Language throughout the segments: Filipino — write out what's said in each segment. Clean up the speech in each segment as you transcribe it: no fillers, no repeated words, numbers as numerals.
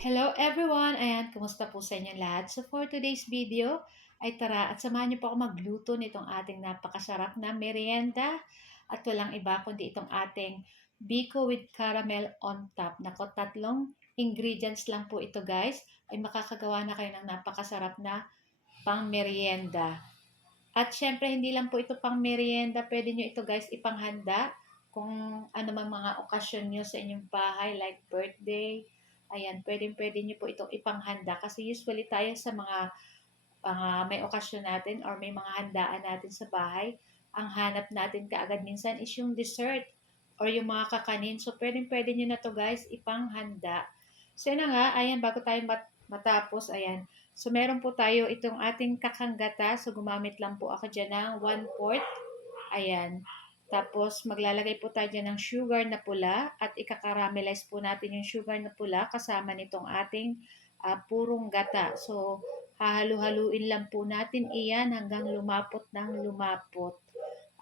Hello everyone! Ayan, kumusta po sa inyong lahat? So for today's video, ay tara at samahan niyo po ako magluto nitong ating napakasarap na merienda at walang iba kundi itong ating biko with caramel on top. Nako, tatlong ingredients lang po ito guys, ay makakagawa na kayo ng napakasarap na pang merienda. At syempre, hindi lang po ito pang merienda, pwede nyo ito guys ipanghanda kung ano mang mga okasyon nyo sa inyong bahay, like birthday. Ayan, pwede nyo po itong ipanghanda kasi usually tayo sa mga may okasyon natin or may mga handaan natin sa bahay, ang hanap natin kaagad minsan is yung dessert or yung mga kakanin. So, pwede nyo na to guys ipanghanda. So, yun na nga, ayan, bago tayo matapos, ayan. So, meron po tayo itong ating kakanggata. So, gumamit lang po ako dyan ng 1/4. Ayan. Tapos, maglalagay po tayo dyan ng sugar na pula at ikakaramelize po natin yung sugar na pula kasama nitong ating purong gata. So, hahalu-haluin lang po natin iyan hanggang lumapot ng lumapot.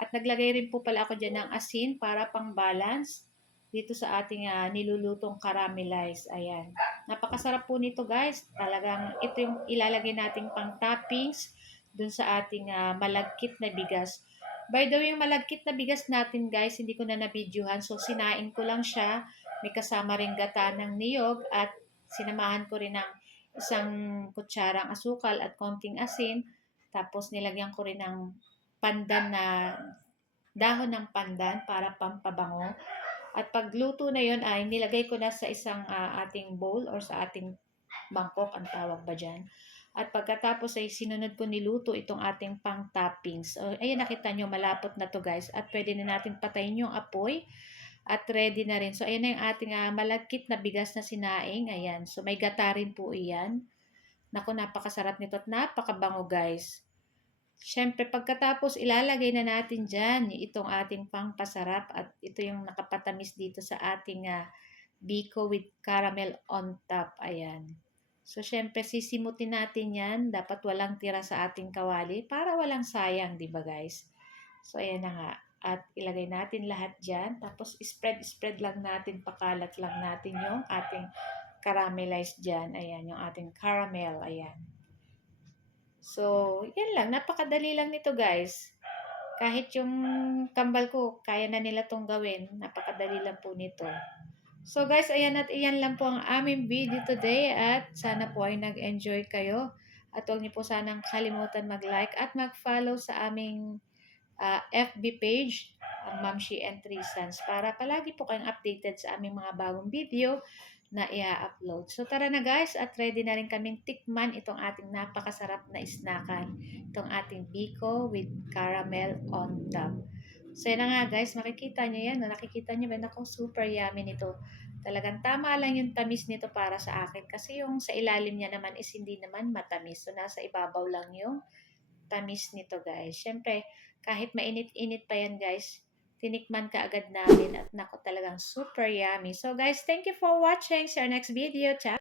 At naglagay rin po pala ako dyan ng asin para pang balance dito sa ating nilulutong caramelize. Ayan. Napakasarap po nito guys. Talagang ito yung ilalagay nating pang toppings dun sa ating malagkit na bigas. By the way, yung malagkit na bigas natin guys, hindi ko na nabidyohan. So, sinain ko lang siya. May kasama rin gata ng niyog at sinamahan ko rin ng isang kutsarang asukal at konting asin. Tapos, nilagyan ko rin ng pandan na dahon ng pandan para pampabango. At pagluto na yon ay nilagay ko na sa isang ating bowl or sa ating bangkok, ang tawag ba dyan. At pagkatapos ay sinunod ko niluto itong ating pang toppings. So, ayun, nakita nyo, malapot na to guys. At pwede na natin patayin yung apoy. At ready na rin. So, ayan na yung ating malagkit na bigas na sinaing. Ayan. So, may gata rin po iyan. Naku, napakasarap nito at napakabango guys. Siyempre, pagkatapos ilalagay na natin dyan itong ating pangpasarap at ito yung nakapatamis dito sa ating biko with caramel on top. Ayan. So, syempre, sisimutin natin yan. Dapat walang tira sa ating kawali para walang sayang, di ba guys? So, ayan na nga. At ilagay natin lahat dyan. Tapos, spread lang natin, pakalat lang natin yung ating caramelized dyan. Ayan, yung ating caramel. Ayan. So, yan lang. Napakadali lang nito guys. Kahit yung kambal ko, kaya na nila tong gawin. Napakadali lang po nito. So guys, ayan at iyan lang po ang aming video today at sana po ay nag-enjoy kayo. At huwag niyo po sanang kalimutan mag-like at mag-follow sa aming FB page, ang Mamshi and Three Sons, para palagi po kayong updated sa aming mga bagong video na i-upload. So tara na guys, at ready na rin kaming tikman itong ating napakasarap na snackan. Itong ating biko with caramel on top. So yan na nga guys, makikita nyo yan. Nakikita nyo ba? Naku, super yummy nito. Talagang tama lang yung tamis nito para sa akin. Kasi yung sa ilalim niya naman is hindi naman matamis. So nasa ibabaw lang yung tamis nito guys. Syempre, kahit mainit-init pa yan guys, tinikman ka agad namin at nako, talagang super yummy. So guys, thank you for watching. See you next video. Ciao!